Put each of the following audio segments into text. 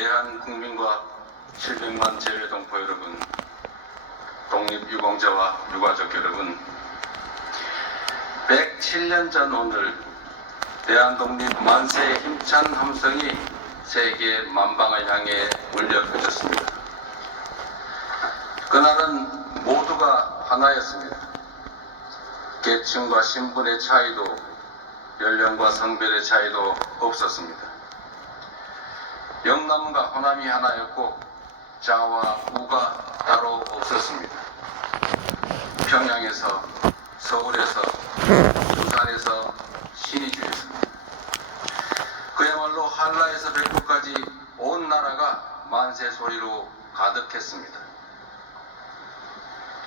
대한 국민과 700만 재외동포 여러분, 독립유공자와 유가족 여러분, 107년 전 오늘 대한독립 만세의 힘찬 함성이 세계 만방을 향해 울려 퍼졌습니다. 그날은 모두가 하나였습니다. 계층과 신분의 차이도 연령과 성별의 차이도 없었습니다. 영남과 호남이 하나였고 자와 우가 따로 없었습니다. 평양에서, 서울에서, 부산에서, 신의주에서, 그야말로 한라에서 백두까지 온 나라가 만세 소리로 가득했습니다.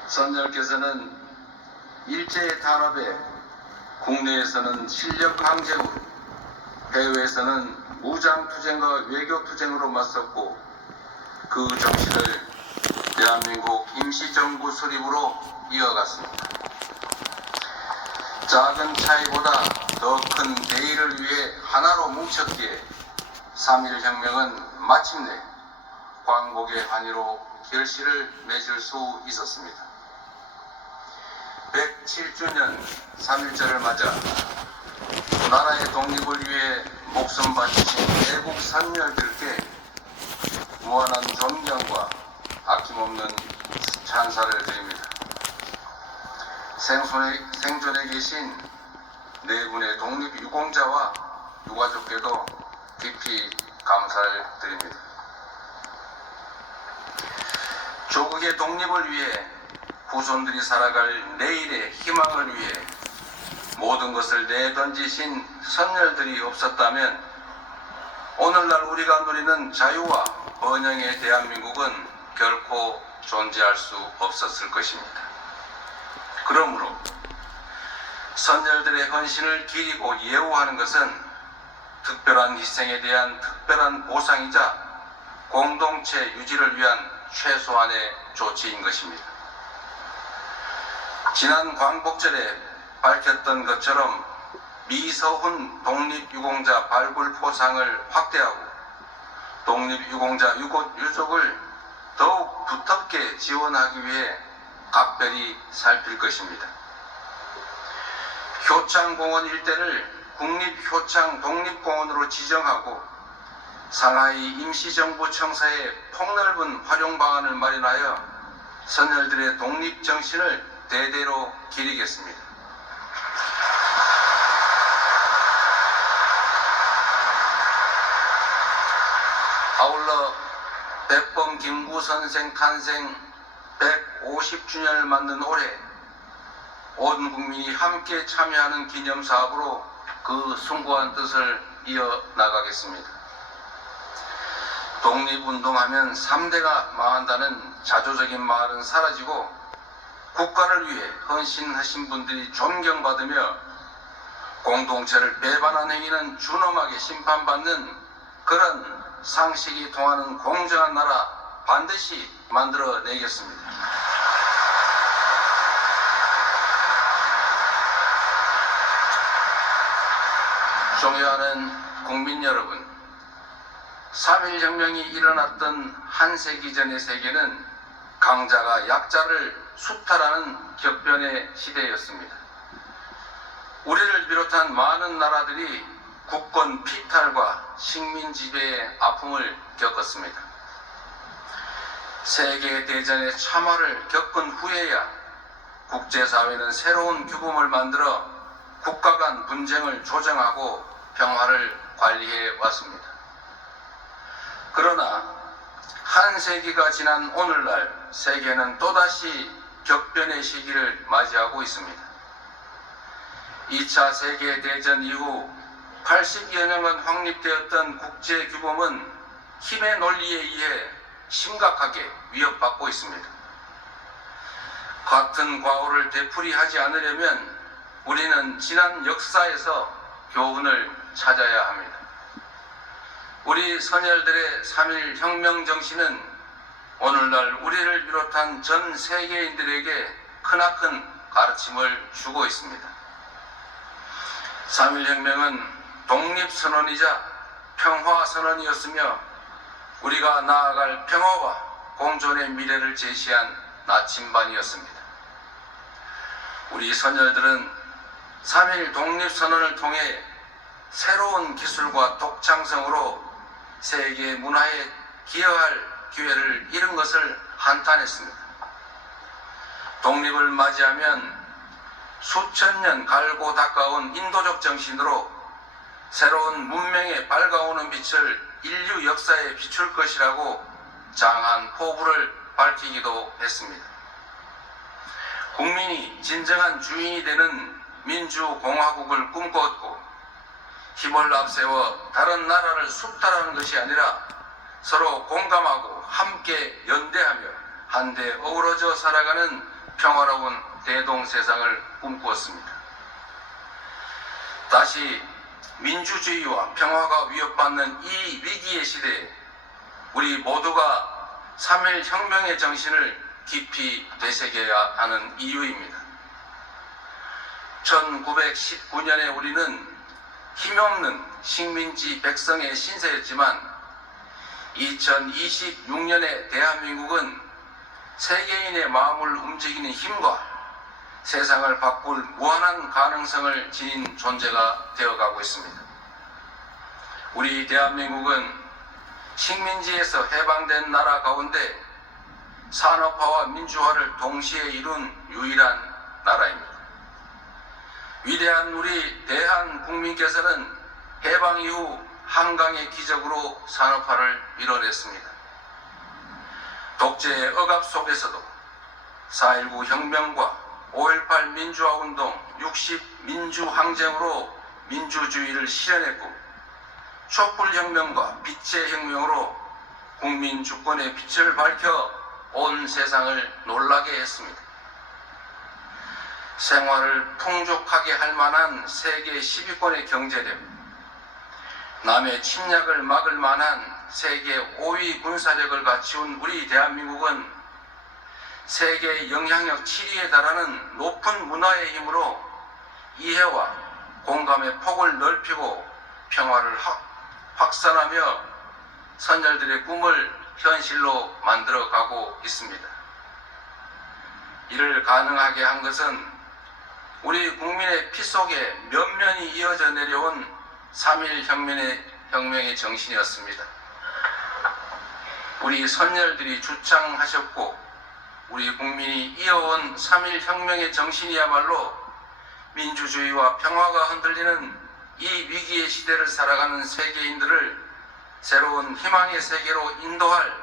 선열께서는 일제의 탄압에 국내에서는 실력 강제로, 해외에서는 무장투쟁과 외교투쟁으로 맞섰고 그 정신을 대한민국 임시정부 수립으로 이어갔습니다. 작은 차이보다 더 큰 대의를 위해 하나로 뭉쳤기에 3.1혁명은 마침내 광복의 환희로 결실을 맺을 수 있었습니다. 107주년 3.1절을 맞아 나라의 독립을 위해 목숨 바치신 애국 선열들께 무한한 존경과 아낌없는 찬사를 드립니다. 생존에 계신 네 분의 독립유공자와 유가족께도 깊이 감사를 드립니다. 조국의 독립을 위해 후손들이 살아갈 내일의 희망을 위해 모든 것을 내던지신 선열들이 없었다면 오늘날 우리가 누리는 자유와 번영의 대한민국은 결코 존재할 수 없었을 것입니다. 그러므로 선열들의 헌신을 기리고 예우하는 것은 특별한 희생에 대한 특별한 보상이자 공동체 유지를 위한 최소한의 조치인 것입니다. 지난 광복절에 밝혔던 것처럼 미서훈 독립유공자 발굴 포상을 확대하고 독립유공자 유족을 더욱 두텁게 지원하기 위해 각별히 살필 것입니다. 효창공원 일대를 국립효창 독립공원으로 지정하고 상하이 임시정부 청사에 폭넓은 활용 방안을 마련하여 선열들의 독립정신을 대대로 기리겠습니다. 아울러 백범 김구 선생 탄생 150주년을 맞는 올해 온 국민이 함께 참여하는 기념사업으로 그 숭고한 뜻을 이어나가겠습니다. 독립운동하면 3대가 망한다는 자조적인 말은 사라지고 국가를 위해 헌신하신 분들이 존경받으며 공동체를 배반한 행위는 준엄하게 심판받는 그런 상식이 통하는 공정한 나라 반드시 만들어내겠습니다. 존경하는 국민 여러분, 3.1혁명이 일어났던 한 세기 전의 세계는 강자가 약자를 수탈하는 격변의 시대였습니다. 우리를 비롯한 많은 나라들이 국권 피탈과 식민 지배의 아픔을 겪었습니다. 세계대전의 참화를 겪은 후에야 국제사회는 새로운 규범을 만들어 국가 간 분쟁을 조정하고 평화를 관리해 왔습니다. 그러나 한 세기가 지난 오늘날 세계는 또다시 격변의 시기를 맞이하고 있습니다. 2차 세계대전 이후 80여 년간 확립되었던 국제규범은 힘의 논리에 의해 심각하게 위협받고 있습니다. 같은 과오를 되풀이하지 않으려면 우리는 지난 역사에서 교훈을 찾아야 합니다. 우리 선열들의 3.1 혁명 정신은 오늘날 우리를 비롯한 전 세계인들에게 크나큰 가르침을 주고 있습니다. 3.1 혁명은 독립선언이자 평화선언이었으며 우리가 나아갈 평화와 공존의 미래를 제시한 나침반이었습니다. 우리 선열들은 3.1 독립선언을 통해 새로운 기술과 독창성으로 세계 문화에 기여할 기회를 잃은 것을 한탄했습니다. 독립을 맞이하면 수천 년 갈고 닦아온 인도적 정신으로 새로운 문명의 밝아오는 빛을 인류 역사에 비출 것이라고 장한 포부를 밝히기도 했습니다. 국민이 진정한 주인이 되는 민주공화국을 꿈꿨고 힘을 앞세워 다른 나라를 숙달하는 것이 아니라 서로 공감하고 함께 연대하며 한데 어우러져 살아가는 평화로운 대동세상을 꿈꾸었습니다. 다시 민주주의와 평화가 위협받는 이 위기의 시대에 우리 모두가 3.1 혁명의 정신을 깊이 되새겨야 하는 이유입니다. 1919년에 우리는 힘없는 식민지 백성의 신세였지만 2026년의 대한민국은 세계인의 마음을 움직이는 힘과 세상을 바꿀 무한한 가능성을 지닌 존재가 되어가고 있습니다. 우리 대한민국은 식민지에서 해방된 나라 가운데 산업화와 민주화를 동시에 이룬 유일한 나라입니다. 위대한 우리 대한 국민께서는 해방 이후 한강의 기적으로 산업화를 이뤄냈습니다. 독재의 억압 속에서도 4.19 혁명과 5.18 민주화운동, 60 민주항쟁으로 민주주의를 실현했고 촛불혁명과 빛의 혁명으로 국민 주권의 빛을 밝혀 온 세상을 놀라게 했습니다. 생활을 풍족하게 할 만한 세계 10위권의 경제력, 남의 침략을 막을 만한 세계 5위 군사력을 갖춘 우리 대한민국은 세계 영향력 7위에 달하는 높은 문화의 힘으로 이해와 공감의 폭을 넓히고 평화를 확산하며 선열들의 꿈을 현실로 만들어가고 있습니다. 이를 가능하게 한 것은 우리 국민의 피 속에 면면이 이어져 내려온 3.1 혁명의 정신이었습니다. 우리 선열들이 주창하셨고 우리 국민이 이어온 3.1 혁명의 정신이야말로 민주주의와 평화가 흔들리는 이 위기의 시대를 살아가는 세계인들을 새로운 희망의 세계로 인도할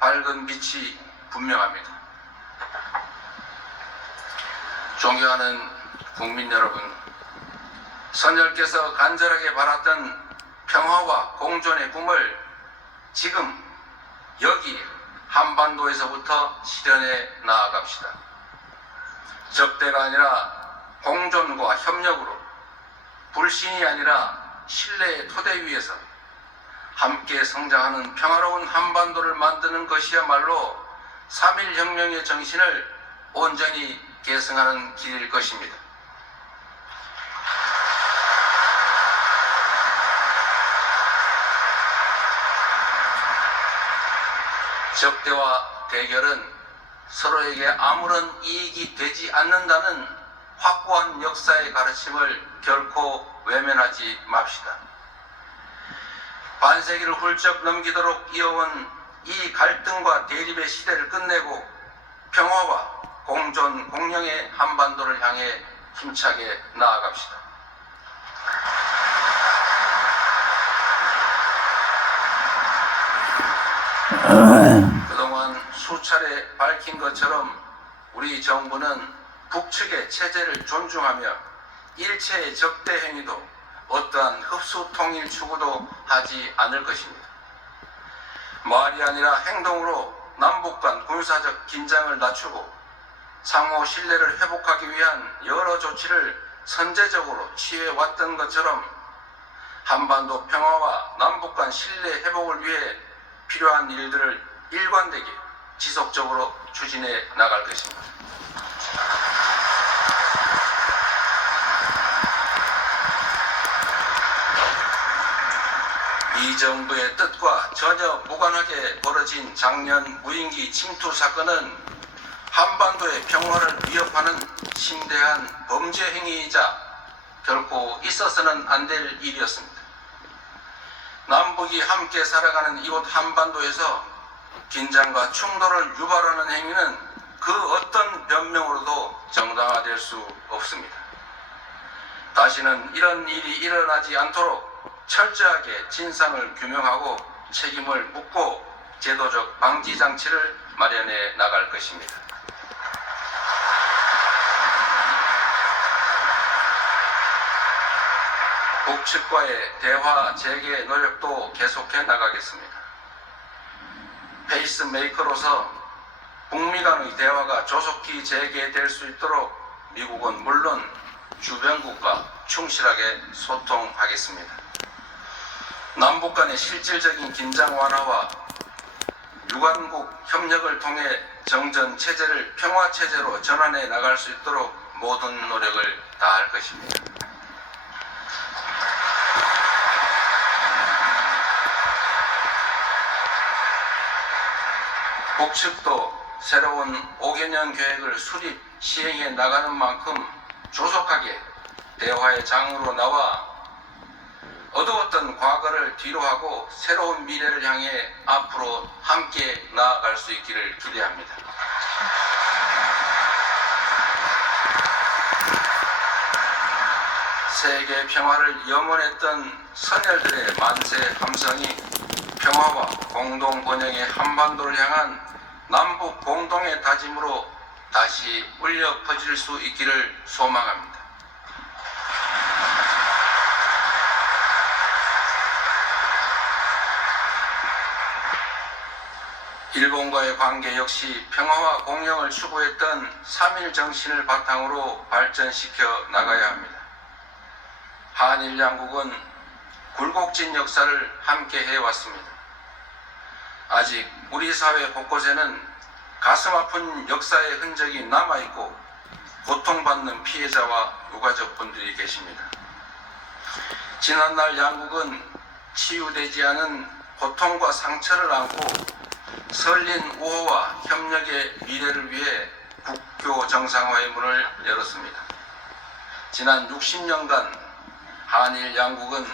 밝은 빛이 분명합니다. 존경하는 국민 여러분, 선열께서 간절하게 바랐던 평화와 공존의 꿈을 지금 여기 한반도에서부터 실현해 나아갑시다. 적대가 아니라 공존과 협력으로, 불신이 아니라 신뢰의 토대 위에서 함께 성장하는 평화로운 한반도를 만드는 것이야말로 3.1 혁명의 정신을 온전히 계승하는 길일 것입니다. 적대와 대결은 서로에게 아무런 이익이 되지 않는다는 확고한 역사의 가르침을 결코 외면하지 맙시다. 반세기를 훌쩍 넘기도록 이어온 이 갈등과 대립의 시대를 끝내고 평화와 공존, 공영의 한반도를 향해 힘차게 나아갑시다. 그동안 수차례 밝힌 것처럼 우리 정부는 북측의 체제를 존중하며 일체의 적대 행위도 어떠한 흡수 통일 추구도 하지 않을 것입니다. 말이 아니라 행동으로 남북 간 군사적 긴장을 낮추고 상호 신뢰를 회복하기 위한 여러 조치를 선제적으로 취해왔던 것처럼 한반도 평화와 남북 간 신뢰 회복을 위해 필요한 일들을 일관되게 지속적으로 추진해 나갈 것입니다. 이 정부의 뜻과 전혀 무관하게 벌어진 작년 무인기 침투 사건은 한반도의 평화를 위협하는 심대한 범죄 행위이자 결코 있어서는 안 될 일이었습니다. 남북이 함께 살아가는 이곳 한반도에서 긴장과 충돌을 유발하는 행위는 그 어떤 변명으로도 정당화될 수 없습니다. 다시는 이런 일이 일어나지 않도록 철저하게 진상을 규명하고 책임을 묻고 제도적 방지 장치를 마련해 나갈 것입니다. 북측과의 대화 재개 노력도 계속해 나가겠습니다. 페이스메이커로서 북미 간의 대화가 조속히 재개될 수 있도록 미국은 물론 주변국과 충실하게 소통하겠습니다. 남북 간의 실질적인 긴장 완화와 유관국 협력을 통해 정전 체제를 평화 체제로 전환해 나갈 수 있도록 모든 노력을 다할 것입니다. 북측도 새로운 5개년 계획을 수립, 시행해 나가는 만큼 조속하게 대화의 장으로 나와 어두웠던 과거를 뒤로하고 새로운 미래를 향해 앞으로 함께 나아갈 수 있기를 기대합니다. 세계 평화를 염원했던 선열들의 만세 함성이 평화와 공동 번영의 한반도를 향한 남북 공동의 다짐으로 다시 울려 퍼질 수 있기를 소망합니다. 일본과의 관계 역시 평화와 공영을 추구했던 3.1 정신을 바탕으로 발전시켜 나가야 합니다. 한일 양국은 굴곡진 역사를 함께 해왔습니다. 아직 우리 사회 곳곳에는 가슴 아픈 역사의 흔적이 남아있고 고통받는 피해자와 유가족분들이 계십니다. 지난날 양국은 치유되지 않은 고통과 상처를 안고 설린 우호와 협력의 미래를 위해 국교 정상화의 문을 열었습니다. 지난 60년간 한일 양국은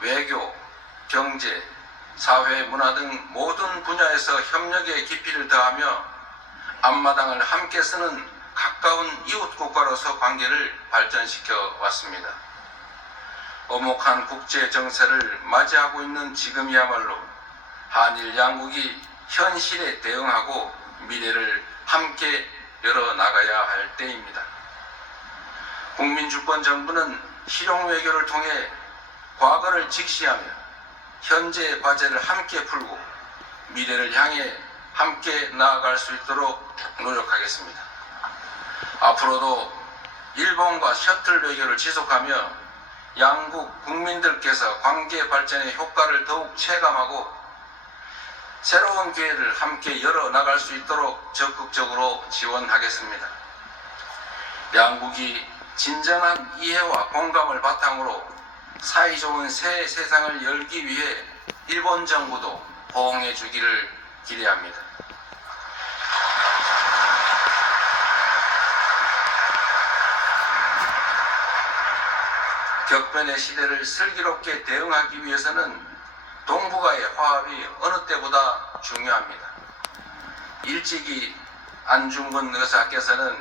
외교, 경제, 사회, 문화 등 모든 분야에서 협력의 깊이를 더하며 앞마당을 함께 쓰는 가까운 이웃 국가로서 관계를 발전시켜 왔습니다. 엄혹한 국제 정세를 맞이하고 있는 지금이야말로 한일 양국이 현실에 대응하고 미래를 함께 열어나가야 할 때입니다. 국민주권 정부는 실용 외교를 통해 과거를 직시하며 현재의 과제를 함께 풀고 미래를 향해 함께 나아갈 수 있도록 노력하겠습니다. 앞으로도 일본과 셔틀 외교를 지속하며 양국 국민들께서 관계 발전의 효과를 더욱 체감하고 새로운 기회를 함께 열어나갈 수 있도록 적극적으로 지원하겠습니다. 양국이 진정한 이해와 공감을 바탕으로 사이좋은 새 세상을 열기 위해 일본 정부도 호응해 주기를 기대합니다. 격변의 시대를 슬기롭게 대응하기 위해서는 동북아의 화합이 어느 때보다 중요합니다. 일찍이 안중근 의사께서는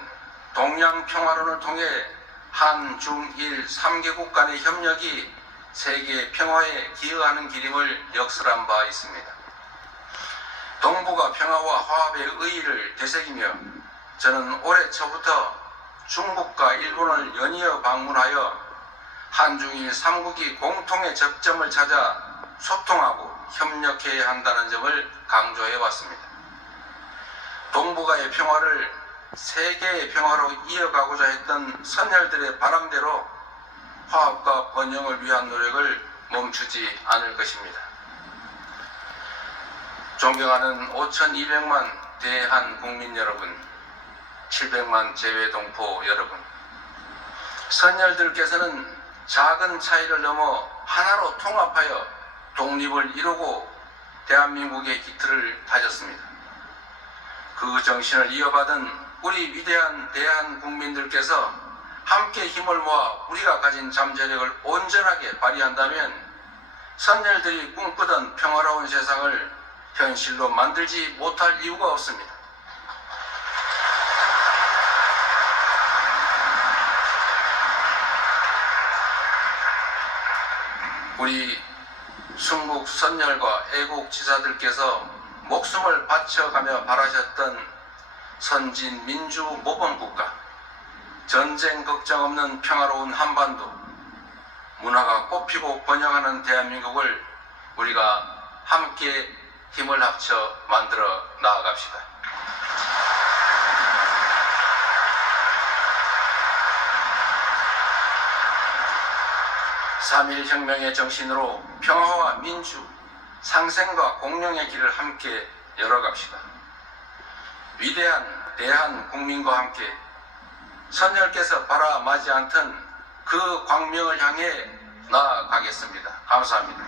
동양 평화론을 통해 한, 중, 일 3개국 간의 협력이 세계 평화에 기여하는 길임을 역설한 바 있습니다. 동북아 평화와 화합의 의의를 되새기며 저는 올해 초부터 중국과 일본을 연이어 방문하여 한중일 3국이 공통의 접점을 찾아 소통하고 협력해야 한다는 점을 강조해 왔습니다. 동북아의 평화를 세계의 평화로 이어가고자 했던 선열들의 바람대로 화합과 번영을 위한 노력을 멈추지 않을 것입니다. 존경하는 5,200만 대한 국민 여러분, 700만 재외동포 여러분, 선열들께서는 작은 차이를 넘어 하나로 통합하여 독립을 이루고 대한민국의 기틀을 다졌습니다. 그 정신을 이어받은 우리 위대한 대한국민들께서 함께 힘을 모아 우리가 가진 잠재력을 온전하게 발휘한다면 선열들이 꿈꾸던 평화로운 세상을 현실로 만들지 못할 이유가 없습니다. 우리 순국 선열과 애국 지사들께서 목숨을 바쳐가며 바라셨던 선진 민주 모범국가, 전쟁 걱정 없는 평화로운 한반도, 문화가 꽃피고 번영하는 대한민국을 우리가 함께 힘을 합쳐 만들어 나아갑시다. '3.1혁명의 정신으로 평화와 민주, 상생과 공룡의 길을 함께 열어갑시다. 위대한 대한국민과 함께 선열께서 바라마지 않던 그 광명을 향해 나아가겠습니다. 감사합니다.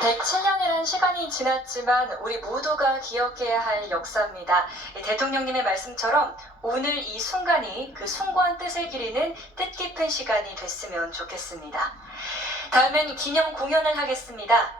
(107년이라는) 시간이 지났지만 우리 모두가 기억해야 할 역사입니다. 대통령님의 말씀처럼 오늘 이 순간이 그 숭고한 뜻을 기리는 뜻깊은 시간이 됐으면 좋겠습니다. 다음엔 기념 공연을 하겠습니다.